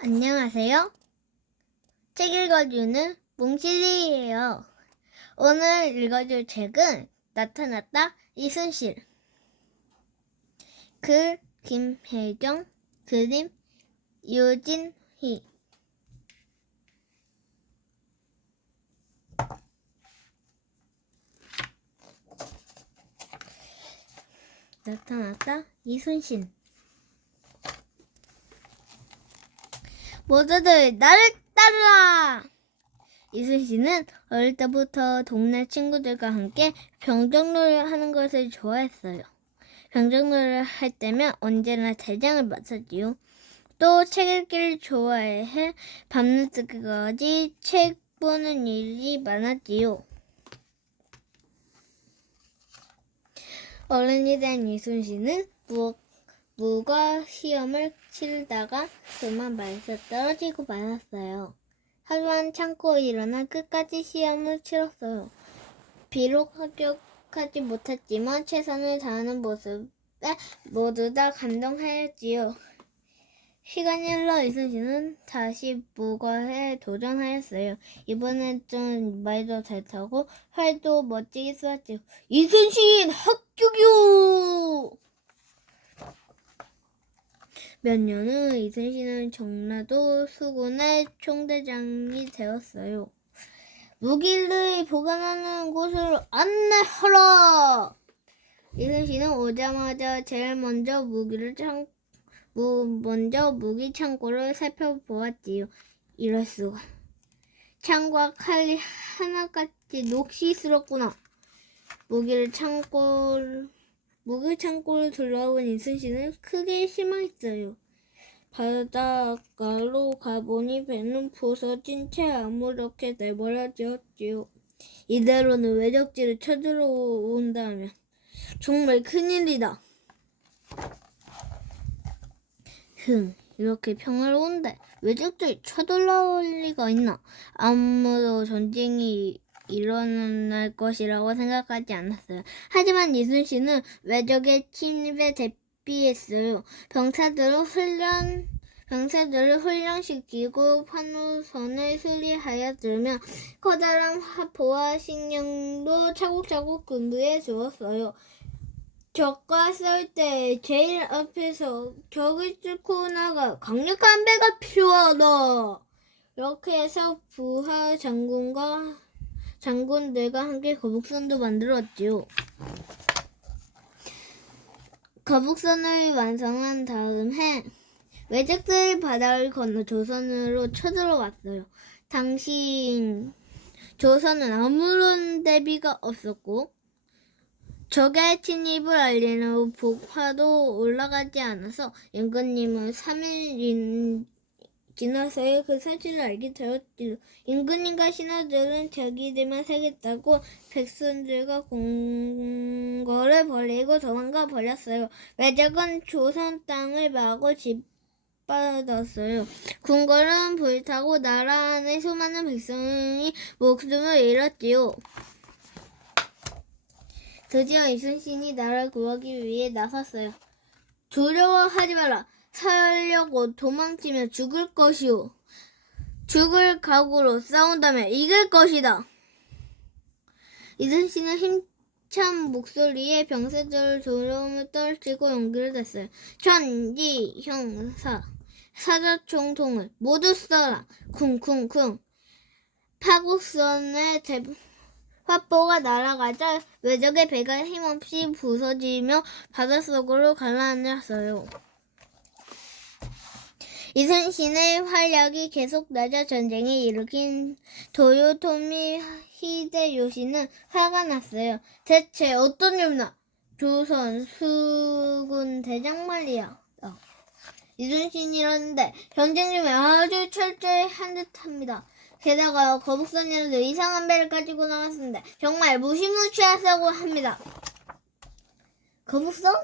안녕하세요. 책 읽어주는 몽실이에요. 오늘 읽어줄 책은 나타났다 이순실. 글 김혜정, 그림 유진희. 나타났다 이순신. 모두들 나를 따르라! 이순신은 어릴 때부터 동네 친구들과 함께 병정놀이를 하는 것을 좋아했어요. 병정놀이를 할 때면 언제나 대장을 맡았지요. 또 책 읽기를 좋아해 밤늦게까지 책 보는 일이 많았지요. 어른이 된 이순신은 무과 시험을 치르다가 그만 말에서 떨어지고 말았어요. 하지만 참고 일어나 끝까지 시험을 치렀어요. 비록 합격하지 못했지만 최선을 다하는 모습에 모두 다 감동하였지요. 시간이 흘러 이순신은 다시 무과에 도전하였어요. 이번엔 좀 말도 잘 타고 활도 멋지게 쏘았지요. 이순신 합격이요! 몇 년 후 이순신은 전라도 수군의 총대장이 되었어요. 무기를 보관하는 곳을 안내하라! 이순신은 오자마자 제일 먼저 무기 창고를 살펴보았지요. 이럴 수가. 창과 칼이 하나같이 녹시스럽구나. 무기 창고를 둘러본 이순신은 크게 실망했어요. 바닷가로 가보니 배는 부서진 채 아무렇게 내버려졌지요. 이대로는 외적들이 쳐들어온다면 정말 큰일이다. 이렇게 평화로운데 외적들이 쳐들어올 리가 있나? 아무도 전쟁이 일어날 것이라고 생각하지 않았어요. 하지만 이순신은 외적의 침입에 대비했어요. 병사들을 훈련시키고 판호선을 수리하여 들며 커다란 화포와 식량도 차곡차곡 군부에 주었어요. 적과 싸울 때 제일 앞에서 적을 뚫고 나가 강력한 배가 필요하다. 이렇게 해서 부하 장군들과 함께 거북선도 만들었지요. 거북선을 완성한 다음 해 외적들이 바다를 건너 조선으로 쳐들어왔어요. 당시 조선은 아무런 대비가 없었고 적의 침입을 알리는 복화도 올라가지 않아서 임금님은 3일 지나서야 그 사실을 알게 되었지요. 임금님과 신하들은 자기들만 살겠다고 백성들과 궁궐을 버리고 도망가 버렸어요. 외적은 조선 땅을 마구 짓밟았어요. 궁궐은 불타고 나라 안에 수많은 백성이 목숨을 잃었지요. 드디어 이순신이 나라를 구하기 위해 나섰어요. 두려워하지 마라. 살려고 도망치면 죽을 것이오. 죽을 각오로 싸운다면 이길 것이다. 이순신은 힘찬 목소리에 병사들을 두려움을 떨치고 용기를 냈어요. 천지 형사 사자총통을 모두 써라. 쿵쿵쿵. 파국선의 화포가 날아가자 외적의 배가 힘없이 부서지며 바닷속으로 가라앉았어요. 이순신의 활약이 계속 나자 전쟁을 일으킨 도요토미 히데요시는 화가 났어요. 대체 어떤 놈이나 조선 수군 대장 말이야. 이순신이라는데 전쟁 중에 아주 철저히 한 듯합니다. 게다가 거북선이라도 이상한 배를 가지고 나왔는데 정말 무시무시하다고 합니다. 거북선?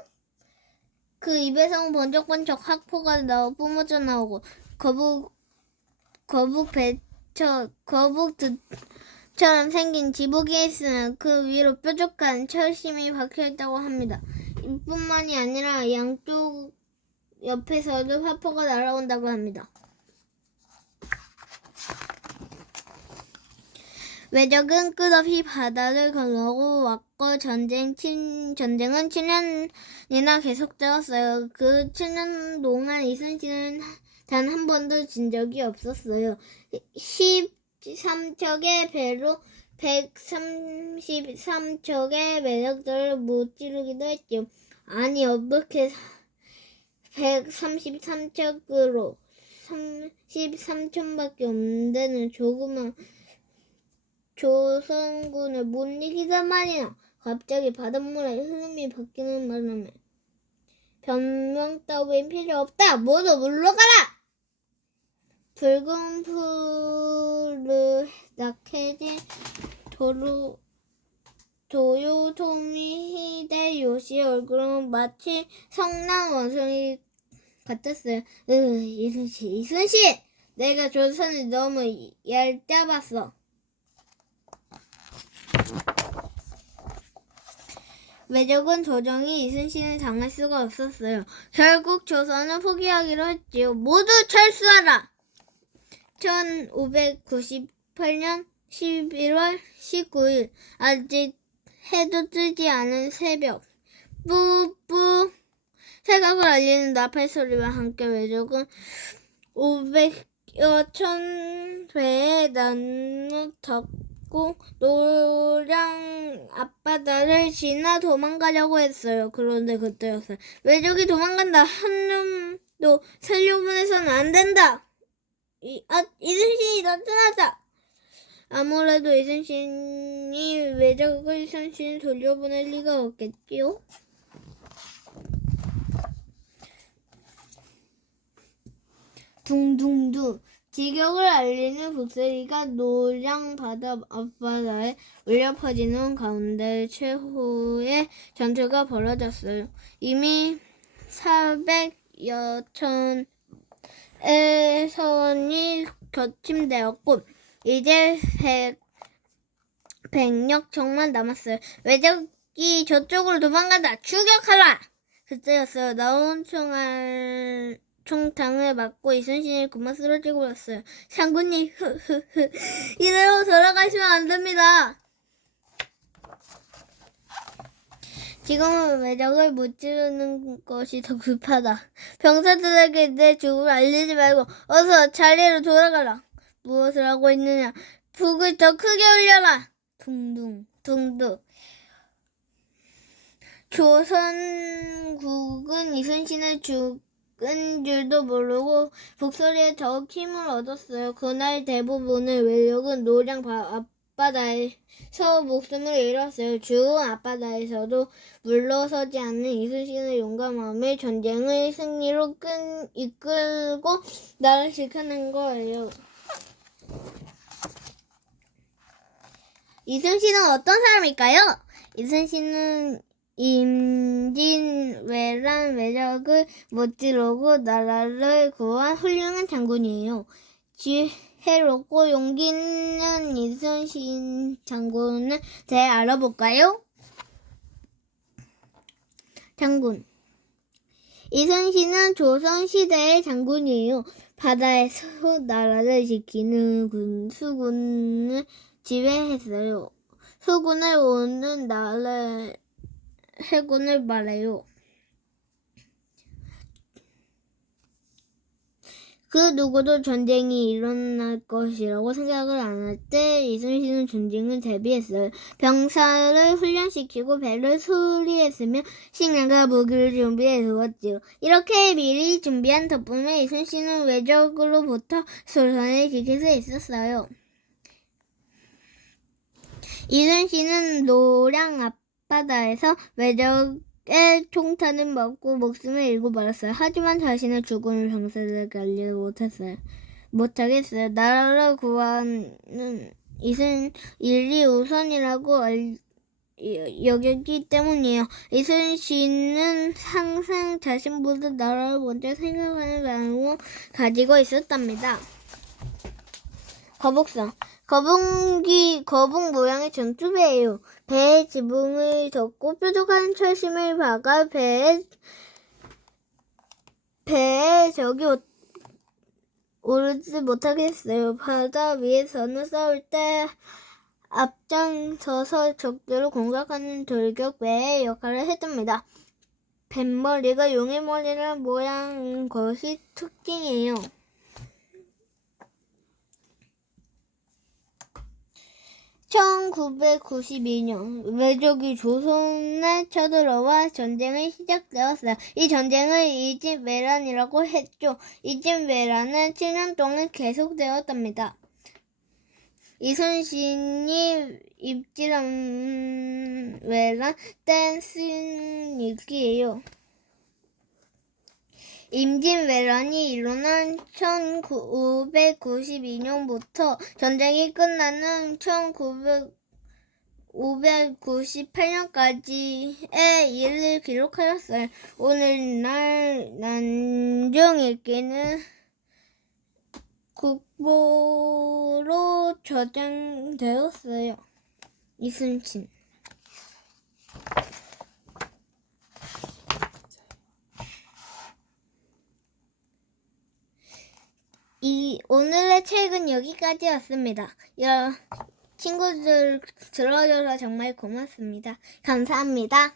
그 입에서 번쩍번쩍 학포가 뿜어져 나오고 거북처럼 생긴 지붕이 있으면 그 위로 뾰족한 철심이 박혀있다고 합니다. 이뿐만이 아니라 양쪽 옆에서도 화포가 날아온다고 합니다. 외적은 끝없이 바다를 건너고 왔고 전쟁은 7년이나 계속되었어요. 그 7년 동안 이순신은 단 한 번도 진 적이 없었어요. 13척의 배로 133척의 매력들을 무찌르기도 했죠. 아니 어떻게 133척으로 33척밖에 없는 조그만 조선군을 못 이기단 말이야. 갑자기 바닷물에 흐름이 바뀌는 바람에 변명 따윈 필요 없다. 모두 물러가라. 붉은 풀을 낙해진 도요토미 히데요시의 얼굴은 마치 성난 원숭이 같았어요. 이순신! 내가 조선을 너무 얄잡았어. 외적은 도저히 이순신을 당할 수가 없었어요. 결국 조선을 포기하기로 했지요. 모두 철수하라! 1598년 11월 19일 아직 해도 뜨지 않은 새벽 뿌뿌 새각을 알리는 나팔 소리와 함께 외적은 500여 천 배의 나무 덮고 노량 앞바다를 지나 도망가려고 했어요. 그런데 그때였어요. 외적이 도망간다. 한 놈도 살려보내서는 안 된다. 이순신이 나타났다. 아무래도 이순신이 외적을 이순신을 돌려보낼 리가 없겠지요. 둥둥둥 지격을 알리는 북소리가 노량 바다 앞바다에 울려 퍼지는 가운데 최후의 전투가 벌어졌어요. 이미 400여 천의 서원이 격침되었고 이제 100여 척만 남았어요. 외적이 저쪽으로 도망간다. 추격하라. 그때였어요. 나온 총탕을 맞고 이순신이 그만 쓰러지고 왔어요. 장군님, 이대로 돌아가시면 안 됩니다. 지금은 외적을 무찌르는 것이 더 급하다. 병사들에게 내 죽음을 알리지 말고 어서 자리로 돌아가라. 무엇을 하고 있느냐? 북을 더 크게 울려라. 둥둥 둥둥. 조선국은 이순신을 죽은 줄도 모르고 북소리에 더욱 힘을 얻었어요. 그날 대부분의 외적은 노량 앞바다에서 목숨을 잃었어요. 죽은 앞바다에서도 물러서지 않는 이순신의 용감함이 전쟁의 승리로 이끌고 나라를 지켜낸 거예요. 이순신은 어떤 사람일까요? 이순신은 임진왜란 외적을 무찌르고 나라를 구한 훌륭한 장군이에요. 지혜롭고 용기 있는 이순신 장군을 대해 알아볼까요? 장군. 이순신은 조선시대의 장군이에요. 바다에서 나라를 지키는 수군을 지휘했어요. 수군을 오는 나라 해군을 말해요. 그 누구도 전쟁이 일어날 것이라고 생각을 안 할 때 이순신은 전쟁을 대비했어요. 병사를 훈련시키고 배를 수리했으며 식량과 무기를 준비해 두었지요. 이렇게 미리 준비한 덕분에 이순신은 외적으로부터 조선을 지킬 수 있었어요. 이순신은 노량 앞바다에서 외적의 총탄을 맞고 목숨을 잃고 말았어요. 하지만 자신의 죽음을 병사들에게 알리지 못하겠어요. 나라를 구하는 일이 우선이라고 여겼기 때문이에요. 이순신은 항상 자신보다 나라를 먼저 생각하는 마음을 가지고 있었답니다. 거북선. 거북 모양의 전투배예요. 배에 지붕을 덮고 뾰족한 철심을 박아 배에 적이 오르지 못하게 했어요. 바다 위에서는 싸울 때 앞장서서 적들을 공격하는 돌격배의 역할을 했답니다. 뱃머리가 용의 머리를 모양인 것이 특징이에요. (1992년) 외적이 조선에 쳐들어와 전쟁이 시작되었어요. 이 전쟁을 이집외란이라고 했죠. 이집외란은 7년 동안 계속되었답니다. 이순신이 임진왜란 때 쓴 일기예요. 임진왜란이 일어난 1592년부터 전쟁이 끝나는 1598년까지의 일을 기록하였어요. 오늘날 난중일기는 국보로 저장되었어요. 이순신. 오늘의 책은 여기까지였습니다. 친구들 들어줘서 정말 고맙습니다. 감사합니다.